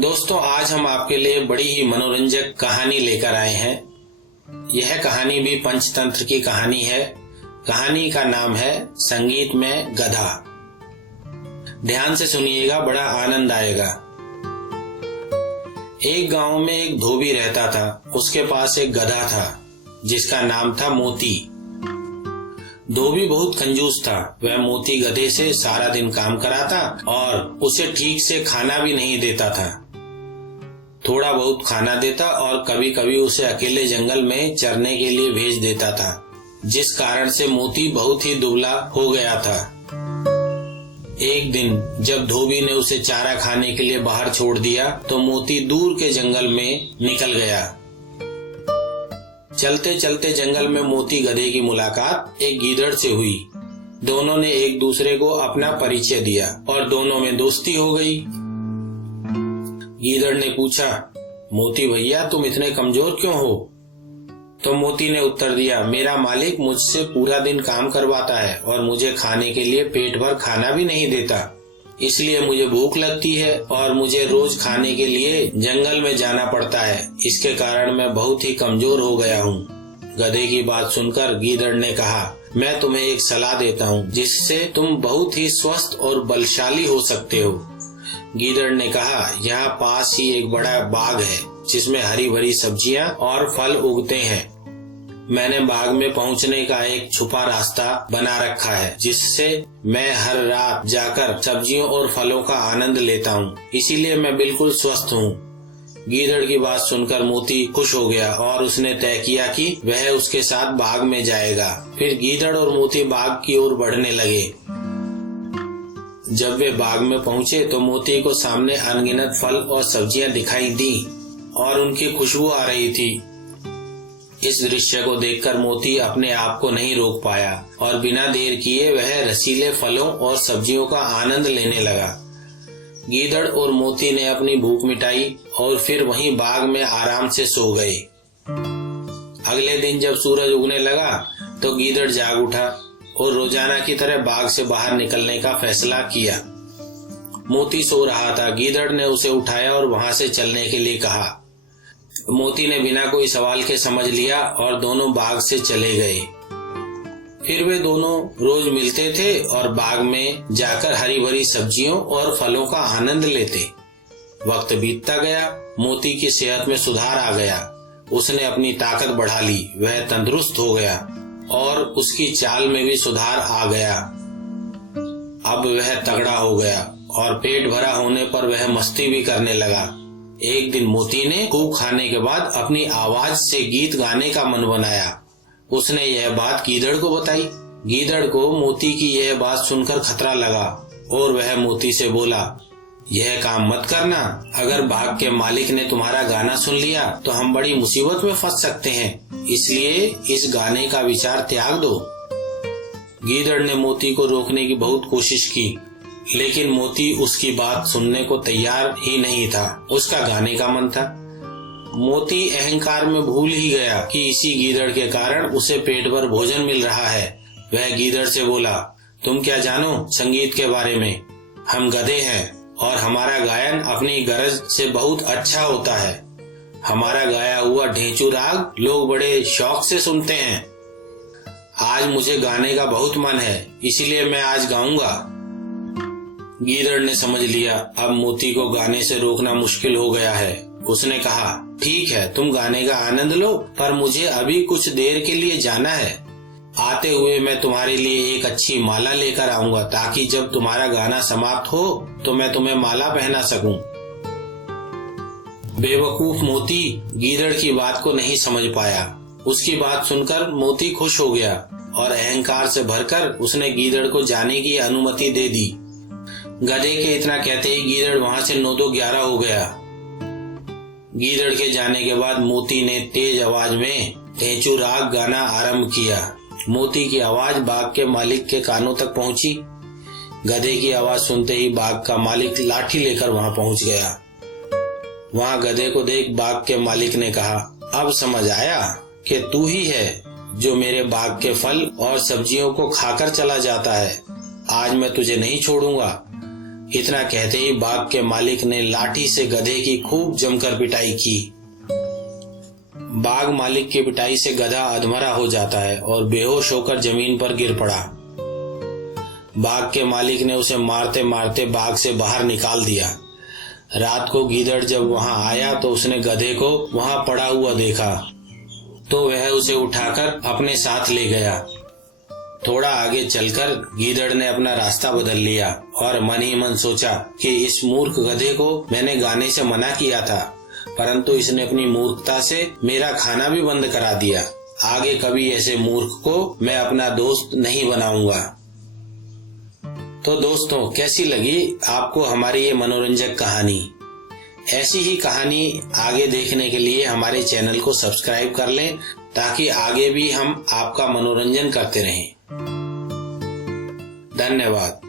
दोस्तों, आज हम आपके लिए बड़ी ही मनोरंजक कहानी लेकर आए हैं। यह कहानी भी पंचतंत्र की कहानी है। कहानी का नाम है संगीत में गधा। ध्यान से सुनिएगा, बड़ा आनंद आएगा। एक गांव में एक धोबी रहता था। उसके पास एक गधा था जिसका नाम था मोती। धोबी बहुत कंजूस था। वह मोती गधे से सारा दिन काम कराता और उसे ठीक से खाना भी नहीं देता था। थोड़ा बहुत खाना देता और कभी कभी उसे अकेले जंगल में चरने के लिए भेज देता था, जिस कारण से मोती बहुत ही दुबला हो गया था। एक दिन जब धोबी ने उसे चारा खाने के लिए बाहर छोड़ दिया तो मोती दूर के जंगल में निकल गया। चलते चलते जंगल में मोती गधे की मुलाकात एक गीदड़ से हुई। दोनों ने एक दूसरे को अपना परिचय दिया और दोनों में दोस्ती हो गई। गीदड़ ने पूछा, मोती भैया, तुम इतने कमजोर क्यों हो? तो मोती ने उत्तर दिया, मेरा मालिक मुझसे पूरा दिन काम करवाता है और मुझे खाने के लिए पेट भर खाना भी नहीं देता। इसलिए मुझे भूख लगती है और मुझे रोज खाने के लिए जंगल में जाना पड़ता है। इसके कारण मैं बहुत ही कमजोर हो गया हूँ। गधे की बात सुनकर गीदड़ ने कहा, मैं तुम्हें एक सलाह देता हूँ जिससे तुम बहुत ही स्वस्थ और बलशाली हो सकते हो। गीदड़ ने कहा, यहाँ पास ही एक बड़ा बाग है जिसमें हरी भरी सब्जियां और फल उगते हैं। मैंने बाग में पहुँचने का एक छुपा रास्ता बना रखा है जिससे मैं हर रात जाकर सब्जियों और फलों का आनंद लेता हूँ। इसीलिए मैं बिल्कुल स्वस्थ हूँ। गीदड़ की बात सुनकर मोती खुश हो गया और उसने तय किया कि वह उसके साथ बाग में जाएगा। फिर गीदड़ और मोती बाग की ओर बढ़ने लगे। जब वे बाग में पहुंचे तो मोती को सामने अनगिनत फल और सब्जियां दिखाई दी और उनकी खुशबू आ रही थी। इस दृश्य को देखकर मोती अपने आप को नहीं रोक पाया और बिना देर किए वह रसीले फलों और सब्जियों का आनंद लेने लगा। गीदड़ और मोती ने अपनी भूख मिटाई और फिर वहीं बाग में आराम से सो गए। अगले दिन जब सूरज उगने लगा तो गीदड़ जाग उठा और रोजाना की तरह बाग से बाहर निकलने का फैसला किया। मोती सो रहा था। गीदड़ ने उसे उठाया और वहां से चलने के लिए कहा। मोती ने बिना कोई सवाल के समझ लिया और दोनों बाग से चले गए। फिर वे दोनों रोज मिलते थे और बाग में जाकर हरी भरी सब्जियों और फलों का आनंद लेते। वक्त बीतता गया। मोती की सेहत में सुधार आ गया। उसने अपनी ताकत बढ़ा ली। वह तंदुरुस्त हो गया और उसकी चाल में भी सुधार आ गया। अब वह तगड़ा हो गया और पेट भरा होने पर वह मस्ती भी करने लगा। एक दिन मोती ने खूब खाने के बाद अपनी आवाज से गीत गाने का मन बनाया। उसने यह बात गीदड़ को बताई। गीदड़ को मोती की यह बात सुनकर खतरा लगा और वह मोती से बोला, यह काम मत करना। अगर बाग के मालिक ने तुम्हारा गाना सुन लिया तो हम बड़ी मुसीबत में फंस सकते हैं। इसलिए इस गाने का विचार त्याग दो। गीदड़ ने मोती को रोकने की बहुत कोशिश की, लेकिन मोती उसकी बात सुनने को तैयार ही नहीं था। उसका गाने का मन था। मोती अहंकार में भूल ही गया कि इसी गीदड़ के कारण उसे पेट भर भोजन मिल रहा है। वह गीदड़ से बोला, तुम क्या जानो संगीत के बारे में? हम गधे हैं और हमारा गायन अपनी गरज से बहुत अच्छा होता है। हमारा गाया हुआ ढेंचू राग लोग बड़े शौक से सुनते हैं। आज मुझे गाने का बहुत मन है, इसलिए मैं आज गाऊंगा। गीदड़ ने समझ लिया अब मोती को गाने से रोकना मुश्किल हो गया है। उसने कहा, ठीक है, तुम गाने का आनंद लो, पर मुझे अभी कुछ देर के लिए जाना है। आते हुए मैं तुम्हारे लिए एक अच्छी माला लेकर आऊंगा ताकि जब तुम्हारा गाना समाप्त हो तो मैं तुम्हें माला पहना सकूं। बेवकूफ मोती गीदड़ की बात को नहीं समझ पाया। उसकी बात सुनकर मोती खुश हो गया और अहंकार से भरकर उसने गीदड़ को जाने की अनुमति दे दी। गधे के इतना कहते ही गीदड़ वहां से 9-11 हो गया। गीदड़ के जाने के बाद मोती ने तेज आवाज में ढेंचू राग गाना आरंभ किया। मोती की आवाज बाग के मालिक के कानों तक पहुंची। गधे की आवाज सुनते ही बाग का मालिक लाठी लेकर वहां पहुंच गया। वहां गधे को देख बाग के मालिक ने कहा, अब समझ आया कि तू ही है जो मेरे बाग के फल और सब्जियों को खाकर चला जाता है। आज मैं तुझे नहीं छोड़ूंगा। इतना कहते ही बाग के मालिक ने लाठी से गधे की खूब जमकर पिटाई की। बाग मालिक की पिटाई से गधा अधमरा हो जाता है और बेहोश होकर जमीन पर गिर पड़ा। बाग के मालिक ने उसे मारते मारते बाग से बाहर निकाल दिया। रात को गीदड़ जब वहां आया तो उसने गधे को वहां पड़ा हुआ देखा तो वह उसे उठाकर अपने साथ ले गया। थोड़ा आगे चलकर गीदड़ ने अपना रास्ता बदल लिया और मन ही मन सोचा कि इस मूर्ख गधे को मैंने गाने से मना किया था, परंतु इसने अपनी मूर्खता से मेरा खाना भी बंद करा दिया। आगे कभी ऐसे मूर्ख को मैं अपना दोस्त नहीं बनाऊंगा। तो दोस्तों, कैसी लगी आपको हमारी ये मनोरंजक कहानी? ऐसी ही कहानी आगे देखने के लिए हमारे चैनल को सब्सक्राइब कर लें ताकि आगे भी हम आपका मनोरंजन करते रहें। धन्यवाद।